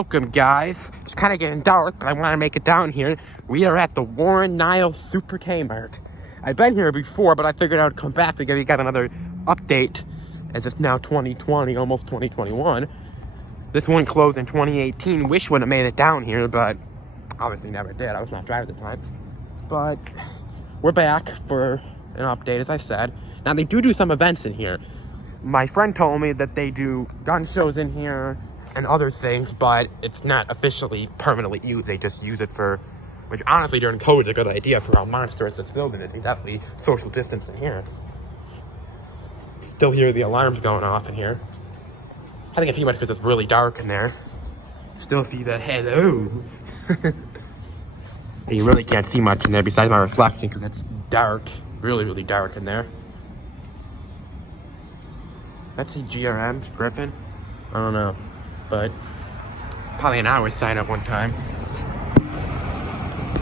Welcome, guys. It's kind of getting dark, but I want to make it down here. We are at the Warren Niles Super Kmart. I've been here before, but I figured I would come back because we got another update, as it's now 2020, almost 2021. This one closed in 2018. Wish would have made it down here, but obviously never did. I was not driving at the time. But we're back for an update, as I said. Now, they do some events in here. My friend told me that they do gun shows in here and other things, but it's not officially permanently used. They just use it for, which honestly during COVID is a good idea for how monstrous this building is. They definitely social distance in here. Still hear the alarms going off in here. I think it's too much because it's really dark in there. Still see the hello. You really can't see much in there besides my reflection because it's dark. Really, really dark in there. Let's see, GRM, Griffin? I don't know. But probably an hour sign up one time.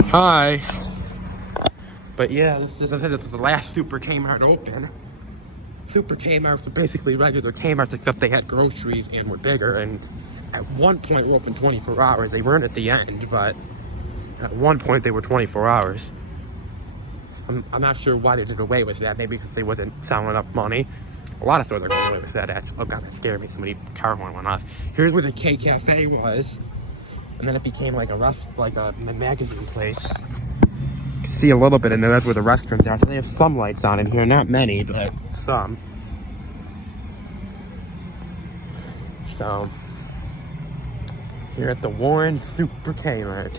Hi. But yeah, this is the last Super Kmart open. Super Kmarts are basically regular Kmarts, except they had groceries and were bigger. And at one point, we were open 24 hours. They weren't at the end, but at one point, they were 24 hours. I'm not sure why they did away with that. Maybe because they wasn't selling enough money. A lot of stores are going away with that. Oh god, that scared me. Somebody's car horn went off. Here's where the K Cafe was. And then it became like a magazine place. You can see a little bit in there. That's where the restaurants are. So they have some lights on in here. Not many, but some. So, here at the Warren Super Kmart.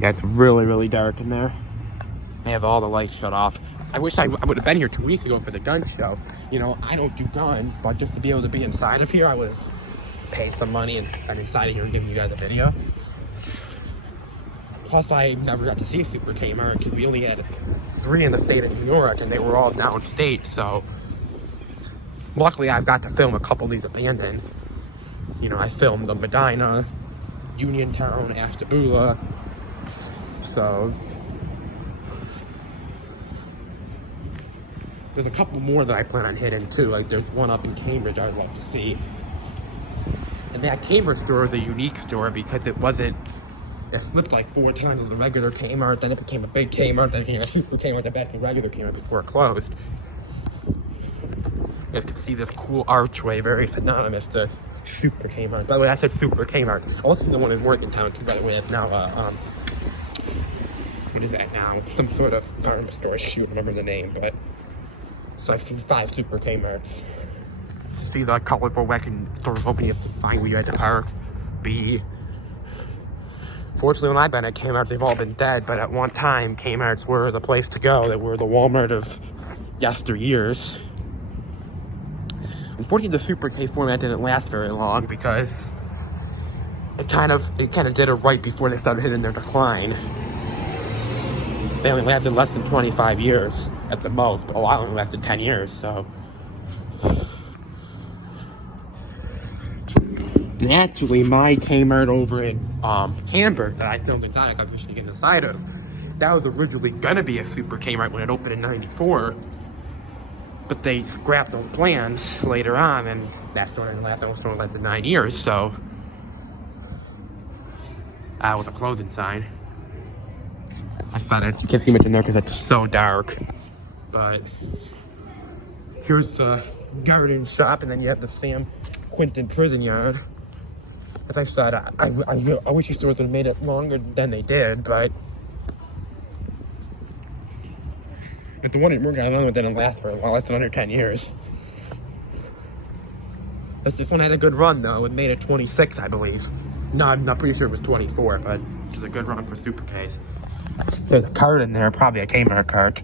Yeah, it's really, really dark in there. They have all the lights shut off. I wish I would have been here 2 weeks ago for the gun show. You know, I don't do guns, but just to be able to be inside of here, I would have paid some money and been inside of here and giving you guys a video. Plus, I never got to see Super Kmart because we only had 3 in the state of New York, and they were all downstate, so luckily I've got to film a couple of these abandoned. You know, I filmed the Medina, Uniontown, Ashtabula, so there's a couple more that I plan on hitting too. Like there's one up in Cambridge I'd love to see. And that Cambridge store is a unique store because it flipped like 4 times as a regular Kmart, then it became a big Kmart, then it became a Super Kmart, then back to a regular Kmart before it closed. You guys can see this cool archway, very synonymous to Super Kmart. By the way, I said Super Kmart. Oh, this is the one in Morgantown too, by the way. It's now what is that now? It's some sort of farm store. Shoot, I don't remember the name, but so I've seen 5 Super Kmarts. See the colorful Wrecking stores open, you have to find where you had to park. B. Fortunately, when I've been at Kmart, they've all been dead, but at one time, Kmarts were the place to go. They were the Walmart of yesteryears. Unfortunately, the Super K format didn't last very long because it kind of did it right before they started hitting their decline. They only lasted less than 25 years at the most. A lot only lasted 10 years, so. And actually, my Kmart over in Hamburg that I filmed inside, I got permission to get inside of, that was originally gonna be a Super Kmart when it opened in '94. But they scrapped those plans later on, and that store didn't last almost less than 9 years, so. With a closing sign. I thought you can't see much in there because it's so dark. But here's the garden shop, and then you have the Sam Quinton prison yard. As I said, I wish these stores would have made it longer than they did, but the one in Morgantown didn't last for less than under 10 years. This one had a good run though. It made it 26, I believe. No, I'm not pretty sure it was 24, but it was a good run for Super Ks. There's a cart in there, probably a Kmart cart.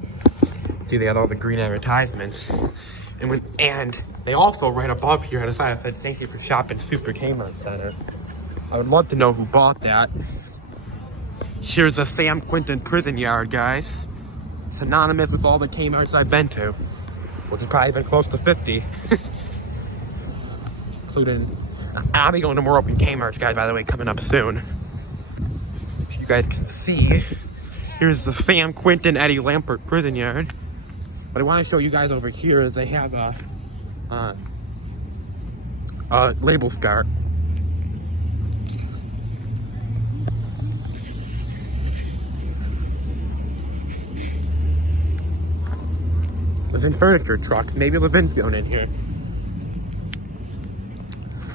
See, they had all the green advertisements. And they also, right above here, had a sign that said, "Thank you for shopping Super Kmart Center." I would love to know who bought that. Here's the Sam Quinton prison yard, guys. Synonymous with all the Kmarts I've been to, which has probably been close to 50. Including, I'll be going to more open Kmarts, guys, by the way, coming up soon. You guys can see, here's the Sam Quinton Eddie Lampert prison yard. What I want to show you guys over here is they have a label start. Levin furniture trucks. Maybe Levin's going in here.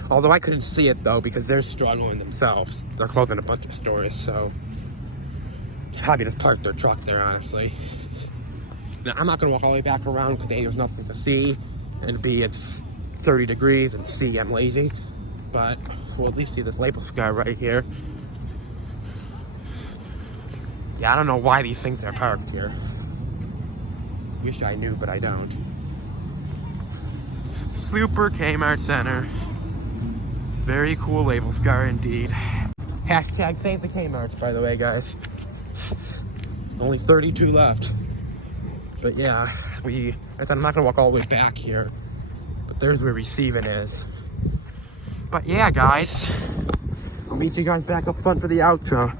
Although I couldn't see it though because they're struggling themselves. They're closing a bunch of stores, so probably just park their truck there, honestly. Now, I'm not gonna walk all the way back around because A, there's nothing to see, and B, it's 30 degrees, and C, I'm lazy. But we'll at least see this label scar right here. Yeah, I don't know why these things are parked here. Wish I knew, but I don't. Super Kmart Center. Very cool label scar indeed. Hashtag save the Kmarts, by the way, guys. Only 32 left. But yeah, I said I'm not gonna walk all the way back here. But there's where receiving is. But yeah, guys. I'll meet you guys back up front for the outro.